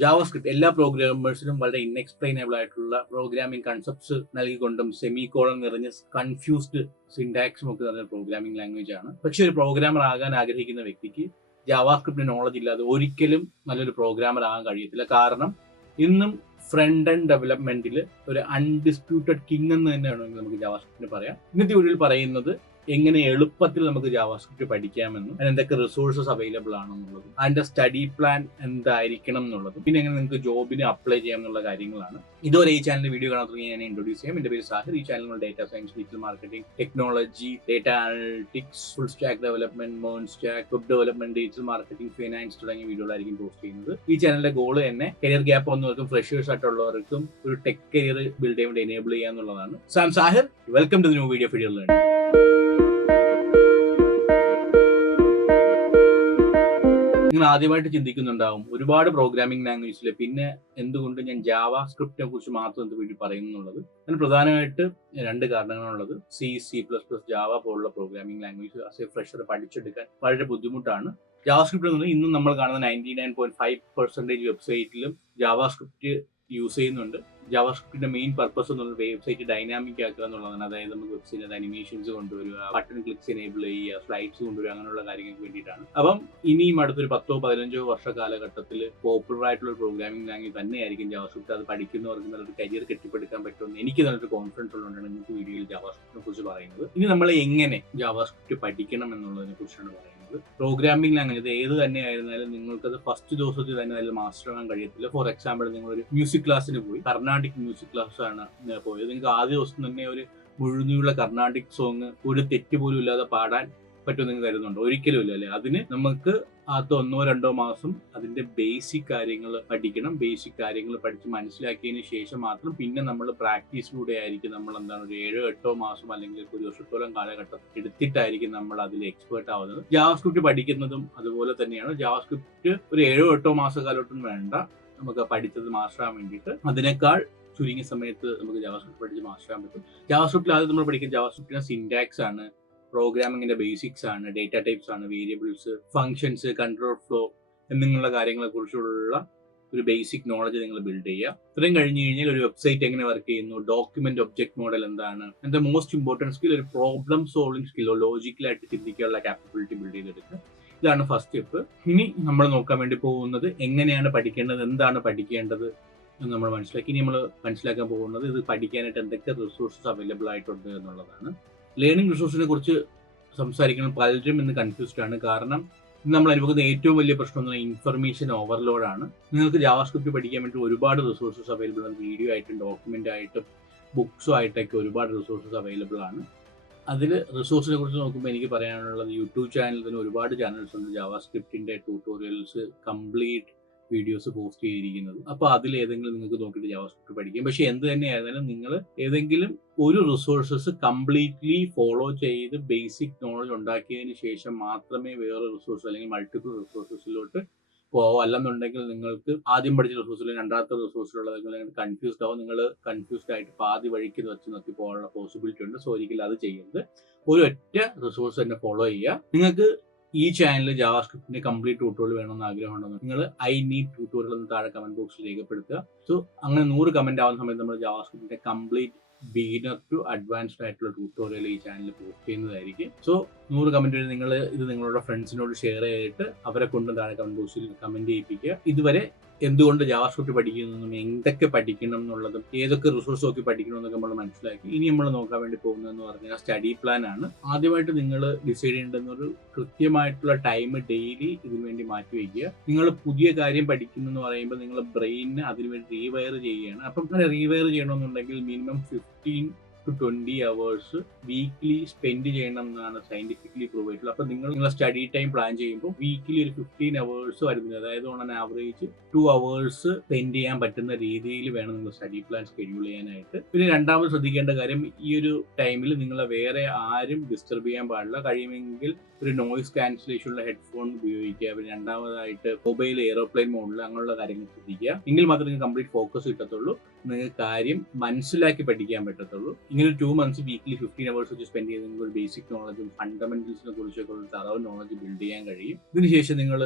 JavaScript എല്ലാ പ്രോഗ്രാമേഴ്സിനും വളരെ ഇൻഎക്സ്പ്ലെയിനബിൾ ആയിട്ടുള്ള പ്രോഗ്രാമിംഗ് കൺസെപ്റ്റ്സ് നൽകിക്കൊണ്ടും സെമികോളൻ നിറഞ്ഞ കൺഫ്യൂസ്ഡ് സിൻടാക്സും ഒക്കെ നിറഞ്ഞ പ്രോഗ്രാമിംഗ് ലാംഗ്വേജ് ആണ്. പക്ഷെ ഒരു പ്രോഗ്രാമർ ആകാൻ ആഗ്രഹിക്കുന്ന വ്യക്തിക്ക് ജാവാസ്ക്രിപ്റ്റിന് നോളജ് ഇല്ലാതെ ഒരിക്കലും നല്ലൊരു പ്രോഗ്രാമർ ആകാൻ കഴിയത്തില്ല. കാരണം ഇന്നും ഫ്രണ്ട് എൻഡ് ഡെവലപ്മെന്റിൽ ഒരു അൺഡിസ്പ്യൂട്ടഡ് കിങ് എന്ന് തന്നെ വേണമെങ്കിൽ നമുക്ക് ജാവാസ്ക്രിപ്റ്റിന് പറയാം. ഇന്നത്തെ വീഡിയോയിൽ പറയുന്നത് എങ്ങനെ എളുപ്പത്തിൽ നമുക്ക് ജാവാസ്ക്രിപ്റ്റ് പഠിക്കാമെന്നും അതിന് എന്തൊക്കെ റിസോഴ്സസ് അവൈലബിൾ ആണെന്നുള്ളതും അതിന്റെ സ്റ്റഡി പ്ലാൻ എന്തായിരിക്കണം എന്നുള്ളതും പിന്നെ എങ്ങനെ നിങ്ങൾക്ക് ജോബിന് അപ്ലൈ ചെയ്യാം എന്നുള്ള കാര്യങ്ങളാണ്. ഇതുവരെ ഈ ചാനലിന്റെ വീഡിയോ കാണാത്ത ഞാൻ ഇൻട്രൊഡ്യൂസ് ചെയ്യാം. എന്റെ പേര് സാഹിർ. ഈ ചാനലിൽ data science, digital marketing, technology, data analytics, full stack development, മോൺ stack, web development, digital marketing, finance തുടങ്ങിയ വീഡിയോകളായിരിക്കും പോസ്റ്റ് ചെയ്യുന്നത്. ഈ ചാനലിന്റെ ഗോൾ തന്നെ കരിയർ ഗ്യാപ്പ് വന്നവർക്കും ഫ്രഷേഴ്സ് ആയിട്ടുള്ളവർക്കും ഒരു ടെക് കരിയർ ബിൽഡ് ചെയ്യാൻ വേണ്ടി എനേബിൾ ചെയ്യുക എന്നുള്ളതാണ്. So I am Sahir. Welcome to the new video video learning. നിങ്ങൾ ആദ്യമായിട്ട് ചിന്തിക്കുന്നുണ്ടാവും ഒരുപാട് പ്രോഗ്രാമിംഗ് ലാംഗ്വേജിൽ പിന്നെ എന്തുകൊണ്ട് ഞാൻ ജാവാ സ്ക്രിപ്റ്റിനെ കുറിച്ച് മാത്രം എന്ത് വേണ്ടി പറയുന്നു എന്നുള്ളത്. അതിന് പ്രധാനമായിട്ട് രണ്ട് കാരണങ്ങളാണുള്ളത്. C++, ജാവ പോലുള്ള programming language as A fresher പഠിച്ചെടുക്കാൻ വളരെ ബുദ്ധിമുട്ടാണ്. ജാവാസ്ക്രിപ്റ്റ് എന്നത് ഇന്നും നമ്മൾ കാണുന്ന 99.5% വെബ്സൈറ്റിലും ജാവാസ്ക്രിപ്റ്റ് യൂസ് ചെയ്യുന്നുണ്ട്. ജാവാസ്ക്രിപ്റ്റിന്റെ മെയിൻ പർപ്പസ് എന്നുള്ളത് വെബ്സൈറ്റ് ഡൈനാമിക് ആക്കുക എന്നുള്ളതാണ്. അതായത് നമുക്ക് വെബ്സൈറ്റിൽ അനിമേഷൻസ് കൊണ്ടുവരിക, ബട്ടൺ ക്ലിക്സ് എനേബിൾ ചെയ്യുക, സ്ലൈഡ്സ് കൊണ്ടുവരിക, അങ്ങനെയുള്ള കാര്യങ്ങൾക്ക് വേണ്ടിയിട്ടാണ്. അപ്പം ഇനിയും അടുത്തൊരു 10-15 വർഷ കാലഘട്ടത്തിൽ പോപ്പുലർ ആയിട്ടുള്ള പ്രോഗ്രാമിംഗ് ലാംഗ്വേജ് തന്നെയായിരിക്കും ജാവാസ്ക്രിപ്റ്റ്. അത് പഠിക്കുന്നവർക്ക് നല്ലൊരു കരിയർ കെട്ടിപ്പടുക്കാൻ പറ്റുമെന്ന് എനിക്ക് നല്ലൊരു കോൺഫിഡൻസ് ഉള്ളതുകൊണ്ടാണ് നിങ്ങൾക്ക് വീഡിയോയിൽ ജാവാസ്ക്രിപ്റ്റിനെ കുറിച്ച് പറയുന്നത്. ഇനി നമ്മൾ എങ്ങനെ ജാവാസ്ക്രിപ്റ്റ് പഠിക്കണം എന്നുള്ളതിനെ കുറിച്ചാണ് പറയുന്നത്. പ്രോഗ്രാമിംഗ് ലാംഗ്വേജ് ഏത് തന്നെ ആയിരുന്നാലും നിങ്ങൾക്കത് ഫസ്റ്റ് ദിവസത്തിൽ തന്നെ അതിൽ മാസ്റ്റർ ആകാൻ കഴിയത്തില്ല. ഫോർ എക്സാമ്പിൾ, നിങ്ങളൊരു മ്യൂസിക് ക്ലാസ്സിന് പോയി, കർണാടിക് മ്യൂസിക് ക്ലാസ് ആണ് പോയത്. നിങ്ങൾക്ക് ആദ്യ ദിവസം തന്നെ ഒരു മുഴുനീള കർണാടിക് സോങ് ഒരു തെറ്റ് പോലും ഇല്ലാതെ പാടാൻ പറ്റുമെന്ന് നിങ്ങൾ കരുതുന്നുണ്ടോ? ഒരിക്കലും ഇല്ല അല്ലേ? അതിന് നമുക്ക് ആദ്യത്തെ 1-2 മാസം അതിന്റെ ബേസിക് കാര്യങ്ങൾ പഠിക്കണം. ബേസിക് കാര്യങ്ങൾ പഠിച്ച് മനസ്സിലാക്കിയതിന് ശേഷം മാത്രം പിന്നെ നമ്മൾ പ്രാക്ടീസിലൂടെ ആയിരിക്കും നമ്മൾ എന്താണ് ഒരു 7-8 മാസം അല്ലെങ്കിൽ ഒരു വർഷത്തോളം കാലഘട്ടം എടുത്തിട്ടായിരിക്കും നമ്മൾ അതിൽ എക്സ്പേർട്ട് ആവുന്നത്. ജാവാസ്ക്രിപ്റ്റ് പഠിക്കുന്നതും അതുപോലെ തന്നെയാണ്. ജാവാസ്ക്രിപ്റ്റ് ഒരു 7-8 മാസക്കാലത്തും വേണ്ട, നമുക്ക് പഠിച്ചത് മാസ്റ്റർ ആവാൻ വേണ്ടിയിട്ട് അതിനേക്കാൾ ചുരുങ്ങിയ സമയത്ത് നമുക്ക് ജാവാസ്ക്രിപ്റ്റ് പഠിച്ച് മാസ്റ്റർ ആകാൻ പറ്റും. ജാവാസ്ക്രിപ്റ്റിൽ ആദ്യം നമ്മൾ പഠിക്കുന്ന ജാവാസ്ക്രിപ്റ്റിന്റെ സിൻടാക്സ് ആണ്, പ്രോഗ്രാമിംഗിന്റെ ബേസിക്സ് ആണ്, ഡേറ്റ ടൈപ്സ് ആണ്, വേരിയബിൾസ്, ഫംഗ്ഷൻസ്, കൺട്രോൾ ഫ്ലോ എന്നിങ്ങനെയുള്ള കാര്യങ്ങളെ കുറിച്ചുള്ള ഒരു ബേസിക് നോളജ് നിങ്ങൾ ബിൽഡ് ചെയ്യുക. ഇത്രയും കഴിഞ്ഞ് കഴിഞ്ഞാൽ ഒരു വെബ്സൈറ്റ് എങ്ങനെ വർക്ക് ചെയ്യുന്നു, ഡോക്യുമെന്റ് ഒബ്ജക്ട് മോഡൽ എന്താണ്, എന്താ മോസ്റ്റ് ഇമ്പോർട്ടൻറ്റ് സ്കിൽ ഒരു പ്രോബ്ലം സോൾവിംഗ് സ്കില്ലോ ലോജിക്കലായിട്ട് ചിന്തിക്കാനുള്ള കാപ്പബിലിറ്റി ബിൽഡ് ചെയ്തെടുക്കുക. ഇതാണ് ഫസ്റ്റ് സ്റ്റെപ്പ്. ഇനി നമ്മൾ നോക്കാൻ വേണ്ടി പോകുന്നത് എങ്ങനെയാണ് പഠിക്കേണ്ടത്, എന്താണ് പഠിക്കേണ്ടത് എന്ന് നമ്മൾ മനസ്സിലാക്കി. ഇനി നമ്മൾ മനസ്സിലാക്കാൻ പോകുന്നത് ഇത് പഠിക്കാനായിട്ട് എന്തൊക്കെ റിസോഴ്സസ് അവൈലബിൾ ആയിട്ടുണ്ട് എന്നുള്ളതാണ്. ലേണിംഗ് റിസോഴ്സിനെ കുറിച്ച് സംസാരിക്കണം പലരും ഇന്ന് കൺഫ്യൂസ്ഡ് ആണ്. കാരണം നമ്മൾ അനുഭവിക്കുന്ന ഏറ്റവും വലിയ പ്രശ്നം എന്ന് പറഞ്ഞാൽ ഇൻഫർമേഷൻ ഓവർലോഡാണ്. നിങ്ങൾക്ക് ജാവാസ്ക്രിപ്റ്റ് പഠിക്കാൻ വേണ്ടി ഒരുപാട് റിസോഴ്സസ് അവൈലബിൾ ആണ്. വീഡിയോ ആയിട്ടും ഡോക്യുമെന്റ് ആയിട്ടും ബുക്സും ആയിട്ടൊക്കെ ഒരുപാട് റിസോഴ്സസ് അവൈലബിൾ ആണ്. അതിൽ റിസോഴ്സിനെ കുറിച്ച് നോക്കുമ്പോൾ എനിക്ക് പറയാനുള്ളത് യൂട്യൂബ് ചാനലിൽ തന്നെ ഒരുപാട് ചാനൽസ് ഉണ്ട് ജാവാസ്ക്രിപ്റ്റിന്റെ ട്യൂട്ടോറിയൽസ് കംപ്ലീറ്റ് വീഡിയോസ് പോസ്റ്റ് ചെയ്തിരിക്കുന്നത്. അപ്പോൾ അതിൽ ഏതെങ്കിലും നിങ്ങൾക്ക് നോക്കിയിട്ട് ജാവാസ്ക്രിപ്റ്റ് പഠിക്കാം. പക്ഷെ എന്ത് തന്നെയായിരുന്നാലും നിങ്ങൾ ഏതെങ്കിലും ഒരു റിസോഴ്സസ് കംപ്ലീറ്റ്ലി ഫോളോ ചെയ്ത് ബേസിക് നോളജ് ഉണ്ടാക്കിയതിന് ശേഷം മാത്രമേ വേറെ റിസോഴ്സ് അല്ലെങ്കിൽ മൾട്ടിപ്പിൾ റിസോഴ്സസിലോട്ട് പോവാം. അല്ലെന്നുണ്ടെങ്കിൽ നിങ്ങൾക്ക് ആദ്യം പഠിച്ച റിസോഴ്സിൽ രണ്ടാമത്തെ റിസോഴ്സിലുള്ളത് കൺഫ്യൂസ്ഡ് ആവും. നിങ്ങൾ കൺഫ്യൂസ്ഡ് ആയിട്ട് പാതി വഴിക്ക് വെച്ച് നോക്കി പോകാനുള്ള പോസിബിലിറ്റി ഉണ്ട്. സോ ഒരിക്കലും അത് ചെയ്യരുത്. ഒരു ഒറ്റ റിസോഴ്സ് തന്നെ ഫോളോ ചെയ്യുക. നിങ്ങൾക്ക് ഈ ചാനലിൽ ജാവാസ്ക്രിപ്റ്റിന്റെ കംപ്ലീറ്റ് ട്യൂട്ടോറിയൽ വേണമെന്ന് ആഗ്രഹമുണ്ടെന്ന് നിങ്ങൾ ഐ നീഡ് ട്യൂട്ടോറിയൽ എന്ന് താഴെ കമന്റ് ബോക്സിൽ രേഖപ്പെടുത്തുക. സോ അങ്ങനെ 100 കമന്റ് ആവുന്ന സമയത്ത് നമ്മൾ ജാവാസ്ക്രിപ്റ്റിന്റെ കംപ്ലീറ്റ് ബിഗിനർ ടു അഡ്വാൻസ്ഡ് ആയിട്ടുള്ള ട്യൂട്ടോറിയൽ ഈ ചാനലിൽ പോസ്റ്റ് ചെയ്യുന്നതായിരിക്കും. സോ 100 കമന്റ് നിങ്ങൾ ഇത് നിങ്ങളുടെ ഫ്രണ്ട്സിനോട് ഷെയർ ചെയ്തിട്ട് അവരെ കൊണ്ട് താഴെ കമന്റ് ബോക്സിൽ കമന്റ് ചെയ്യിപ്പിക്കുക. ഇതുവരെ എന്തുകൊണ്ട് ജാവാസ്ക്രിപ്റ്റ് പഠിക്കുന്നതും എന്തൊക്കെ പഠിക്കണം എന്നുള്ളതും ഏതൊക്കെ റിസോഴ്സ് നോക്കി പഠിക്കണം എന്നൊക്കെ നമ്മൾ മനസ്സിലാക്കി. ഇനി നമ്മൾ നോക്കാൻ വേണ്ടി പോകുന്നതെന്ന് പറഞ്ഞാൽ സ്റ്റഡി പ്ലാൻ ആണ്. ആദ്യമായിട്ട് നിങ്ങൾ ഡിസൈഡ് ചെയ്യേണ്ടുന്ന ഒരു കൃത്യമായിട്ടുള്ള ടൈം ഡെയിലി ഇതിനു വേണ്ടി മാറ്റി വയ്ക്കുക. നിങ്ങൾ പുതിയ കാര്യം പഠിക്കുന്നു പറയുമ്പോൾ നിങ്ങൾ ബ്രെയിനിന് അതിനുവേണ്ടി റീവയർ ചെയ്യുകയാണ്. അപ്പം അങ്ങനെ റീവയർ ചെയ്യണമെന്നുണ്ടെങ്കിൽ മിനിമം 15-20 hours വീക്ക്ലി സ്പെൻഡ് ചെയ്യണം എന്നാണ് സയന്റിഫിക്കലി പ്രൂവ് ചെയ്തിട്ടുള്ളത്. അപ്പൊ നിങ്ങളുടെ സ്റ്റഡി ടൈം പ്ലാൻ ചെയ്യുമ്പോൾ വീക്ക്ലി ഒരു 15 hours വരുന്നത്, അതായത് ഓൺ ആവറേജ് 2 hours സ്പെൻഡ് ചെയ്യാൻ പറ്റുന്ന രീതിയിൽ വേണം നിങ്ങൾ സ്റ്റഡി പ്ലാൻ ഷെഡ്യൂൾ ചെയ്യാനായിട്ട്. പിന്നെ രണ്ടാമത് ശ്രദ്ധിക്കേണ്ട കാര്യം, ഈ ഒരു ടൈമിൽ നിങ്ങളെ വേറെ ആരും ഡിസ്റ്റർബ് ചെയ്യാൻ പാടില്ല. കഴിയുമെങ്കിൽ ഒരു നോയിസ് ക്യാൻസലേഷനുള്ള ഹെഡ്ഫോൺ ഉപയോഗിക്കുക. പിന്നെ രണ്ടാമതായിട്ട് മൊബൈൽ എയറോപ്ലെയിൻ മോഡിൽ അങ്ങനെയുള്ള കാര്യങ്ങൾ ശ്രദ്ധിക്കുക. എങ്കിൽ മാത്രമേ നിങ്ങൾക്ക് കംപ്ലീറ്റ് ഫോക്കസ് കിട്ടത്തുള്ളൂ, നിങ്ങൾക്ക് കാര്യം മനസ്സിലാക്കി പഠിക്കാൻ പറ്റത്തുള്ളൂ. ഇങ്ങനെ 2 months വീക്ക്ലി 15 hours വെച്ച് സ്പെൻഡ് ചെയ്ത് നിങ്ങൾക്ക് ഒരു ബേസിക് നോളജും ഫണ്ടമെന്റൽസിനെ കുറിച്ചൊക്കെ ഒരു തറവ് നോളജ് ബിൽഡ് ചെയ്യാൻ കഴിയും. ഇതിനുശേഷം നിങ്ങൾ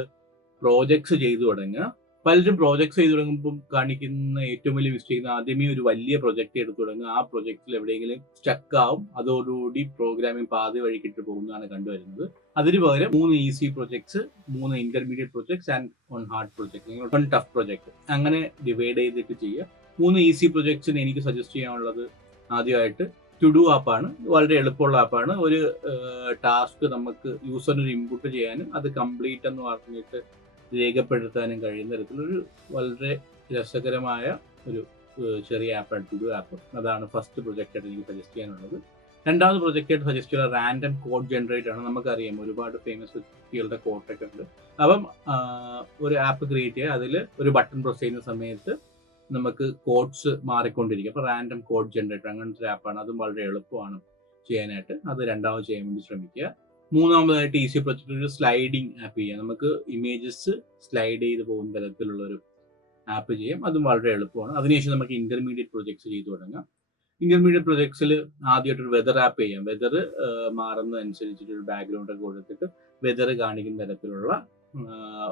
പ്രോജക്ട്സ് ചെയ്തു തുടങ്ങുക. പലരും പ്രോജക്ട്സ് ചെയ്ത് തുടങ്ങുമ്പോൾ കാണിക്കുന്ന ഏറ്റവും വലിയ മിസ്റ്റേക്ക് ആദ്യമേ ഒരു വലിയ പ്രൊജക്ട് എടുത്ത് തുടങ്ങുക, ആ പ്രൊജക്റ്റിൽ എവിടെയെങ്കിലും സ്റ്റക്ക് ആവും, അതോടുകൂടി പ്രോഗ്രാമിംഗ് പാതി വഴിക്കിട്ട് പോകുന്നതാണ് കണ്ടുവരുന്നത്. അതിന് പകരം 3 easy projects, 3 intermediate projects and 1 hard project, 1 tough project, അങ്ങനെ ഡിവൈഡ് ചെയ്തിട്ട് ചെയ്യുക. 3 ഈസി പ്രൊജക്ട്സിന് എനിക്ക് സജസ്റ്റ് ചെയ്യാനുള്ളത് ആദ്യമായിട്ട് ടു ഡു ആപ്പാണ്. വളരെ എളുപ്പമുള്ള ആപ്പാണ്. ഒരു ടാസ്ക് നമുക്ക് യൂസറിന് ഇൻപുട്ട് ചെയ്യാനും അത് കംപ്ലീറ്റ് എന്ന് പറഞ്ഞിട്ട് രേഖപ്പെടുത്താനും കഴിയുന്ന തരത്തിലൊരു വളരെ രസകരമായ ഒരു ചെറിയ ആപ്പാണ് ടു ഡു ആപ്പ്. അതാണ് ഫസ്റ്റ് പ്രൊജക്റ്റായിട്ട് എനിക്ക് സജസ്റ്റ് ചെയ്യാനുള്ളത്. രണ്ടാമത് പ്രൊജക്റ്റായിട്ട് സജസ്റ്റ് ചെയ്യുന്ന റാൻഡം കോഡ് ജനറേറ്റർ ആണ്. നമുക്കറിയാം ഒരുപാട് ഫേമസ് വ്യക്തികളുടെ കോഡൊക്കെ ഉണ്ട്. അപ്പം ഒരു ആപ്പ് ക്രിയേറ്റ് ചെയ്യുക, അതിൽ ഒരു ബട്ടൺ പ്രസ് ചെയ്യുന്ന സമയത്ത് നമുക്ക് കോഡ്സ് മാറിക്കൊണ്ടിരിക്കും. അപ്പോൾ റാൻഡം കോഡ് ജനറേറ്റർ അങ്ങനത്തെ ഒരു ആപ്പാണ്. അതും വളരെ എളുപ്പമാണ് ചെയ്യാനായിട്ട്. അത് രണ്ടാമത് ചെയ്യാൻ വേണ്ടി ശ്രമിക്കുക. മൂന്നാമതായിട്ട് ഈസി പ്രൊജക്റ്റ് ഒരു സ്ലൈഡിങ് ആപ്പ് ചെയ്യാം. നമുക്ക് ഇമേജസ് സ്ലൈഡ് ചെയ്ത് പോകുന്ന തരത്തിലുള്ള ഒരു ആപ്പ് ചെയ്യാം. അതും വളരെ എളുപ്പമാണ്. അതിനുശേഷം നമുക്ക് ഇന്റർമീഡിയറ്റ് പ്രൊജക്ട്സ് ചെയ്തു തുടങ്ങാം. ഇന്റർമീഡിയറ്റ് പ്രൊജക്ട്സിൽ ആദ്യമായിട്ടൊരു വെതർ ആപ്പ് ചെയ്യാം. വെതർ മാറുന്നതനുസരിച്ചിട്ട് ഒരു ബാക്ക്ഗ്രൗണ്ട് ഒക്കെ കൊടുത്തിട്ട് വെതർ കാണിക്കുന്ന തരത്തിലുള്ള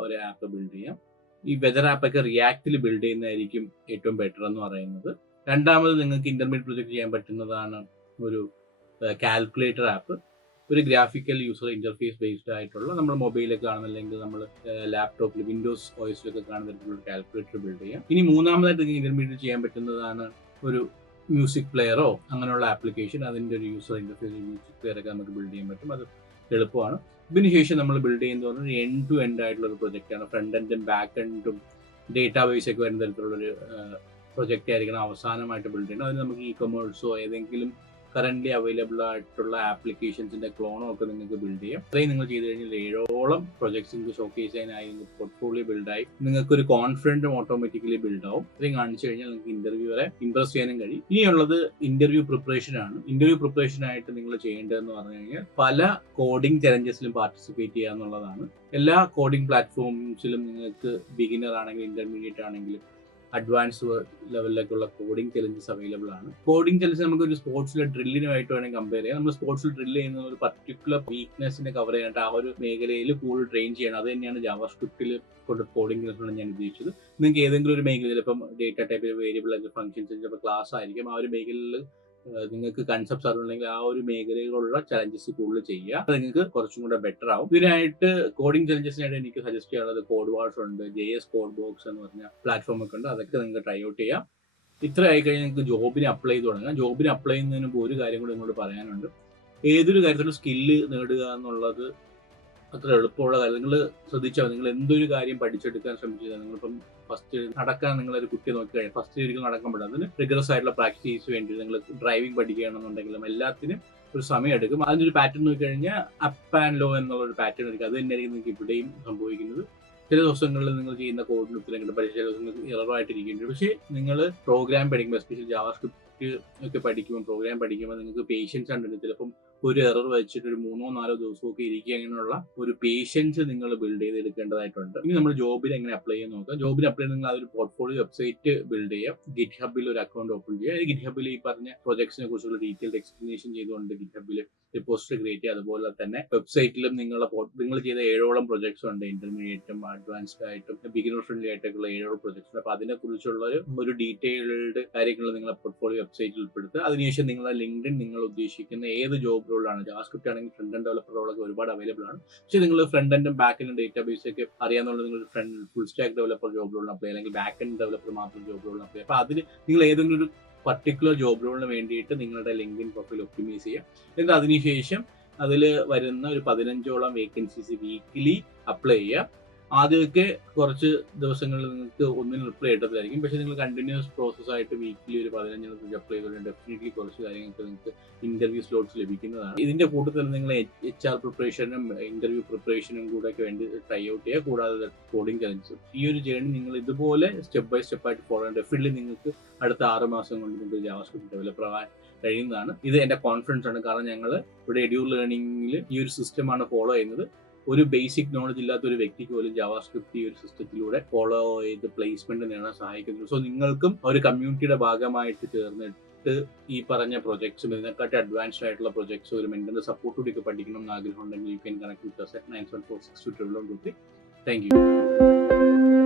ഒരു ആപ്പ് ബിൽഡ് ചെയ്യാം. ഈ വെതർ ആപ്പൊക്കെ റിയാക്റ്റിൽ ബിൽഡ് ചെയ്യുന്നതായിരിക്കും ഏറ്റവും ബെറ്റർ എന്ന് പറയുന്നത്. രണ്ടാമത് നിങ്ങൾക്ക് ഇന്റർമീഡിയറ്റ് പ്രൊജക്ട് ചെയ്യാൻ പറ്റുന്നതാണ് ഒരു കാൽക്കുലേറ്റർ ആപ്പ്. ഒരു ഗ്രാഫിക്കൽ യൂസർ ഇന്റർഫേസ് ബേസ്ഡ് ആയിട്ടുള്ള നമ്മൾ മൊബൈലൊക്കെ കാണുന്നില്ലെങ്കിൽ നമ്മൾ ലാപ്ടോപ്പിൽ വിൻഡോസ് ഓയിസിലൊക്കെ കാണുന്ന തരത്തിലുള്ള കാൽക്കുലേറ്റർ ബിൽഡ് ചെയ്യാം. ഇനി മൂന്നാമതായിട്ട് ഇന്റർമീഡിയറ്റ് ചെയ്യാൻ പറ്റുന്നതാണ് ഒരു മ്യൂസിക് പ്ലെയറോ അങ്ങനെയുള്ള ആപ്ലിക്കേഷൻ. അതിൻ്റെ ഒരു യൂസർ ഇന്റർഫേസ് മ്യൂസിക് പ്ലെയർ ഒക്കെ നമുക്ക് ബിൽഡ് ചെയ്യാൻ പറ്റും. അത് എളുപ്പമാണ്. ഇതിനുശേഷം നമ്മൾ ബിൽഡ് ചെയ്യുന്നത് പറഞ്ഞാൽ എൻഡ് ടു എൻഡ് ആയിട്ടുള്ള ഒരു പ്രൊജക്റ്റാണ്. ഫ്രണ്ട് എൻഡും ബാക്ക് എൻഡും ഡേറ്റാബേസ് ഒക്കെ വരുന്ന തരത്തിലുള്ളൊരു പ്രൊജക്റ്റ് ആയിരിക്കണം അവസാനമായിട്ട് ബിൽഡ് ചെയ്യുന്നത്. അതിന് നമുക്ക് ഇ-കൊമേഴ്സോ ഏതെങ്കിലും കറന്റ് അവൈലബിൾ ആയിട്ടുള്ള ആപ്ലിക്കേഷൻസിന്റെ ക്ലോണോ ഒക്കെ നിങ്ങൾക്ക് ബിൽഡ് ചെയ്യാം. അത്രയും നിങ്ങൾ ചെയ്ത് കഴിഞ്ഞാൽ 7ഓളം പ്രൊജക്ട്സ് നിങ്ങൾക്ക് ഷോക്കേസ് ചെയ്യാനായി, നിങ്ങൾക്ക് പോർട്ട്ഫോളിയോ ബിൽഡായി, നിങ്ങൾക്ക് ഒരു കോൺഫിഡൻറ്റും ഓട്ടോമാറ്റിക്കലി ബിൽഡ് ആവും. ഇത്രയും കാണിച്ചു കഴിഞ്ഞാൽ നിങ്ങൾക്ക് ഇന്റർവ്യൂവറെ ഇംപ്രസ് ചെയ്യാനും കഴിയും. ഇനിയുള്ളത് ഇന്റർവ്യൂ പ്രിപ്പറേഷൻ ആണ്. ഇന്റർവ്യൂ പ്രിപ്പറേഷൻ ആയിട്ട് നിങ്ങൾ ചെയ്യേണ്ടതെന്ന് പറഞ്ഞു കഴിഞ്ഞാൽ പല കോഡിംഗ് ചലഞ്ചസിലും പാർട്ടിസിപ്പേറ്റ് ചെയ്യുക എന്നുള്ളതാണ്. എല്ലാ കോഡിംഗ് പ്ലാറ്റ്ഫോംസിലും നിങ്ങൾക്ക് ബിഗിനർ ആണെങ്കിലും ഇന്റർമീഡിയറ്റ് ആണെങ്കിലും അഡ്വാൻസ് ലെവലിലേക്കുള്ള കോഡിംഗ് ചലഞ്ചസ് അവൈലബിൾ ആണ്. കോഡിംഗ് ചലഞ്ചസ് നമുക്ക് ഒരു സ്പോർട്സിലെ ഡ്രില്ലിനുമായിട്ട് വേണമെങ്കിൽ കമ്പയർ ചെയ്യാം. നമ്മൾ സ്പോർട്സിൽ ഡ്രില്ല് ചെയ്യുന്ന ഒരു പർട്ടിക്കുലർ വീക്ക്നെസ്സിനെ കവർ ചെയ്യാനായിട്ട് ആ ഒരു മേഖലയിൽ കൂടുതൽ ട്രെയിൻ ചെയ്യണം. അത് തന്നെയാണ് ജാവാസ്ക്രിപ്റ്റിൽ കൊണ്ട് കോഡിംഗ് ചലഞ്ചസ് ഞാൻ ഉദ്ദേശിച്ചത്. നിങ്ങൾക്ക് ഏതെങ്കിലും ഒരു മേഖല, ചിലപ്പം ഡേറ്റ ടൈപ്പ് വേരിയബിൾ ഫംഗ്ഷൻസ്, ചിലപ്പോൾ ക്ലാസ് ആയിരിക്കും, ആ ഒരു മേഖലയിൽ നിങ്ങൾക്ക് കൺസെപ്റ്റ്സ് അറിവുണ്ടെങ്കിൽ ആ ഒരു മേഖലയിലുള്ള ചലഞ്ചസ് കൂടുതൽ ചെയ്യുക. അത് നിങ്ങൾക്ക് കുറച്ചും കൂടെ ബെറ്റർ ആവും. ഇതിനായിട്ട് കോഡിംഗ് ചലഞ്ചസിനായിട്ട് എനിക്ക് സജസ്റ്റ് ചെയ്യാനുള്ളത് കോഡ് വാൾസ് ഉണ്ട്, JS കോഡ് ബോക്സ് എന്ന് പറഞ്ഞ പ്ലാറ്റ്ഫോം ഒക്കെ ഉണ്ട്. അതൊക്കെ നിങ്ങൾക്ക് ട്രൈ ഔട്ട് ചെയ്യാം. ഇത്ര ആയി കഴിഞ്ഞാൽ നിങ്ങൾക്ക് ജോബിന് അപ്ലൈ ചെയ്ത് തുടങ്ങാം. ജോബിന് അപ്ലൈ ചെയ്യുന്നതിന് മുമ്പ് ഒരു കാര്യം കൂടി നിങ്ങളോട് പറയാനുണ്ട്. ഏതൊരു കാര്യത്തിലും സ്കില്ല് നേടുക എന്നുള്ളത് അത്ര എളുപ്പമുള്ള കാര്യം. നിങ്ങൾ ശ്രദ്ധിച്ചാൽ നിങ്ങൾ എന്തൊരു കാര്യം പഠിച്ചെടുക്കാൻ ശ്രമിച്ചത്, നിങ്ങളിപ്പം ഫസ്റ്റ് നടക്കാൻ നിങ്ങളൊരു കുട്ടിയെ നോക്കി കഴിഞ്ഞാൽ ഫസ്റ്റ് ഒരിക്കലും നടക്കാൻ പറ്റില്ല. അതിന് റിഗറസ് ആയിട്ടുള്ള പ്രാക്ടീസ് വേണ്ടി നിങ്ങൾ ഡ്രൈവിംഗ് പഠിക്കുകയാണെന്നുണ്ടെങ്കിലും എല്ലാത്തിനും ഒരു സമയം എടുക്കും. അതിൻ്റെ ഒരു പാറ്റേൺ നോക്കി കഴിഞ്ഞാൽ അപ്പ് ആൻഡ് ലോ എന്നുള്ള ഒരു പാറ്റേൺ ആയിരിക്കും. അത് തന്നെയായിരിക്കും നിങ്ങൾക്ക് ഇവിടെയും സംഭവിക്കുന്നത്. ചില ദിവസങ്ങളിൽ നിങ്ങൾ ചെയ്യുന്ന കോഡിന് ഉത്തരം കിട്ടും, പക്ഷേ ചില ദിവസങ്ങൾക്ക് ഇററായിട്ടിരിക്കുന്നുണ്ട്. പക്ഷേ നിങ്ങൾ പ്രോഗ്രാം പഠിക്കുമ്പോൾ, എസ്പെഷ്യലി ജാവാസ്ക്രിപ്റ്റ് ഒക്കെ പഠിക്കുമ്പോൾ, പ്രോഗ്രാം പഠിക്കുമ്പോൾ നിങ്ങൾക്ക് പേഷ്യൻസ് ഉണ്ട്. ചിലപ്പം ഒരു എറർ വെച്ചിട്ട് ഒരു 3-4 ദിവസമൊക്കെ ഇരിക്കുക, അങ്ങനെയുള്ള ഒരു പേഷ്യൻസ് നിങ്ങൾ ബിൽഡ് ചെയ്തെടുക്കേണ്ടതായിട്ടുണ്ട്. ഇനി നമ്മൾ ജോബിൽ എങ്ങനെ അപ്ലൈ ചെയ്യാൻ നോക്കാം. ജോബിൽ അപ്ലൈ ചെയ്ത് നിങ്ങൾ അതൊരു പോർട്ട്ഫോളിയോ വെബ്സൈറ്റ് ബിൽഡ് ചെയ്യാം. ഗിറ്റ്ഹബിൽ ഒരു അക്കൗണ്ട് ഓപ്പൺ ചെയ്യുക. ഗിറ്റ്ഹബിൽ ഈ പറഞ്ഞ പ്രൊജക്ട്സിനെ കുറിച്ചുള്ള ഡീറ്റെയിൽഡ് എക്സ്പ്ലനേഷൻ ചെയ്തുകൊണ്ട് ഗിറ്റ്ഹബിൽ റിപ്പോസിറ്ററി ക്രിയേറ്റ് ചെയ്യുക. അതുപോലെ തന്നെ വെബ്സൈറ്റിലും നിങ്ങൾ ചെയ്ത 7ഓളം പ്രൊജക്ട്സ് ഉണ്ട്. ഇന്റർമീഡിയറ്റും അഡ്വാൻസ്ഡ് ആയിട്ടും ബിഗിനർ ഫ്രണ്ട്ലി ആയിട്ടൊക്കെയുള്ള 7 പ്രൊജക്ട്സ്. അപ്പോൾ അതിനെക്കുറിച്ചുള്ള ഒരു ഡീറ്റെയിൽഡ് കാര്യങ്ങൾ നിങ്ങളെ പോർട്ട്ഫോളിയോ വെബ്സൈറ്റിൽ ഉൾപ്പെടുത്തുക. അതിനുശേഷം നിങ്ങളുടെ ലിങ്ക്ഡിൻ നിങ്ങൾ ഉദ്ദേശിക്കുന്ന ഏത് ജോബ് റോളാണ്, ജാവാസ്ക്രിപ്റ്റ് ആണെങ്കിൽ ഫ്രണ്ട് എൻഡ് ഡെവലപ്പർ റോളൊക്കെ ഒരുപാട് അവൈലബിൾ ആണ്. പക്ഷേ നിങ്ങൾ ഫ്രണ്ട് എൻഡും ബാക്ക് എൻഡും ഡേറ്റാബേസ് ഒക്കെ അറിയാവുന്ന നിങ്ങൾ ഫുൾ സ്റ്റാക്ക് ഡെവലപ്പർ ജോബ് റോളിന് അപ്ലൈ, അല്ലെങ്കിൽ ബാക്ക് എൻഡ് ഡെവലപ്പർ മാത്രം ജോബ് റോളിന് അപ്ലൈ. അപ്പോൾ അതിന് നിങ്ങൾ ഏതെങ്കിലും ഒരു പർട്ടിക്കുലർ ജോബ് റോളിന് വേണ്ടിയിട്ട് നിങ്ങളുടെ ലിങ്ക്ഡിൻ പ്രൊഫൈൽ ഒപ്റ്റിമൈസ് ചെയ്യുക. എന്നിട്ട് അതിനുശേഷം അതിൽ വരുന്ന ഒരു 15ഓളം വേക്കൻസീസ് വീക്കിലി അപ്ലൈ ചെയ്യുക. ആദ്യമൊക്കെ കുറച്ച് ദിവസങ്ങളിൽ നിങ്ങൾക്ക് ഒന്നിനും റിപ്ലൈ കിട്ടത്തില്ലായിരിക്കും. പക്ഷേ നിങ്ങൾ കണ്ടിന്യൂസ് പ്രോസസ്സായിട്ട് വീക്കിലി ഒരു 15 അപ്ലൈ ചെയ്തുകൊണ്ട് ഡെഫിനറ്റ്ലി കുറച്ച് കാര്യങ്ങൾക്ക് നിങ്ങൾക്ക് ഇന്റർവ്യൂ സ്ലോട്ട്സ് ലഭിക്കുന്നതാണ്. ഇതിന്റെ കൂട്ടത്തിൽ നിങ്ങൾ HR പ്രിപ്പറേഷനും ഇന്റർവ്യൂ പ്രിപ്പറേഷനും കൂടെ വേണ്ടി ട്രൈ ഔട്ട് ചെയ്യുക. കൂടാതെ കോഡിംഗ് ചലഞ്ചസ്. ഈ ഒരു ജേർണി നിങ്ങൾ ഇതുപോലെ സ്റ്റെപ്പ് ബൈ സ്റ്റെപ്പ് ആയിട്ട് ഫോളോ ചെയ്യണം. ഡെഫിനറ്റ്ലി നിങ്ങൾക്ക് അടുത്ത 6 മാസം കൊണ്ട് നിങ്ങൾക്ക് ജാവാസ്ക്രിപ്റ്റ് ഡെവലപ്പർ ആവാൻ കഴിയുന്നതാണ്. ഇത് എൻ്റെ കോൺഫിഡൻസ് ആണ്. കാരണം ഞങ്ങൾ ഇവിടെ എഡ്യൂ ലേണിംഗിൽ ഈ ഒരു സിസ്റ്റമാണ് ഫോളോ ചെയ്യുന്നത്. ഒരു ബേസിക് നോളജ് ഇല്ലാത്ത ഒരു വ്യക്തിക്ക് പോലും ജാവാസ്ക്രിപ്റ്റ് ഈ ഒരു സിസ്റ്റത്തിലൂടെ ഫോളോ ചെയ്ത് പ്ലേസ്മെന്റ് നേടാൻ സഹായിക്കുന്നു. സോ നിങ്ങൾക്കും ഒരു കമ്മ്യൂണിറ്റിയുടെ ഭാഗമായിട്ട് ചേർന്നിട്ട് ഈ പറഞ്ഞ പ്രൊജക്ട്സും ഇതിനെക്കാട്ടി അഡ്വാൻസ്ഡ് ആയിട്ടുള്ള പ്രൊജക്ട്സും ഒരു മെന്ററിന്റെ സപ്പോർട്ടോടൊക്കെ പഠിക്കണം എന്ന് ആഗ്രഹം ഉണ്ടെങ്കിൽ you can connect with us at 974621123. Thank you.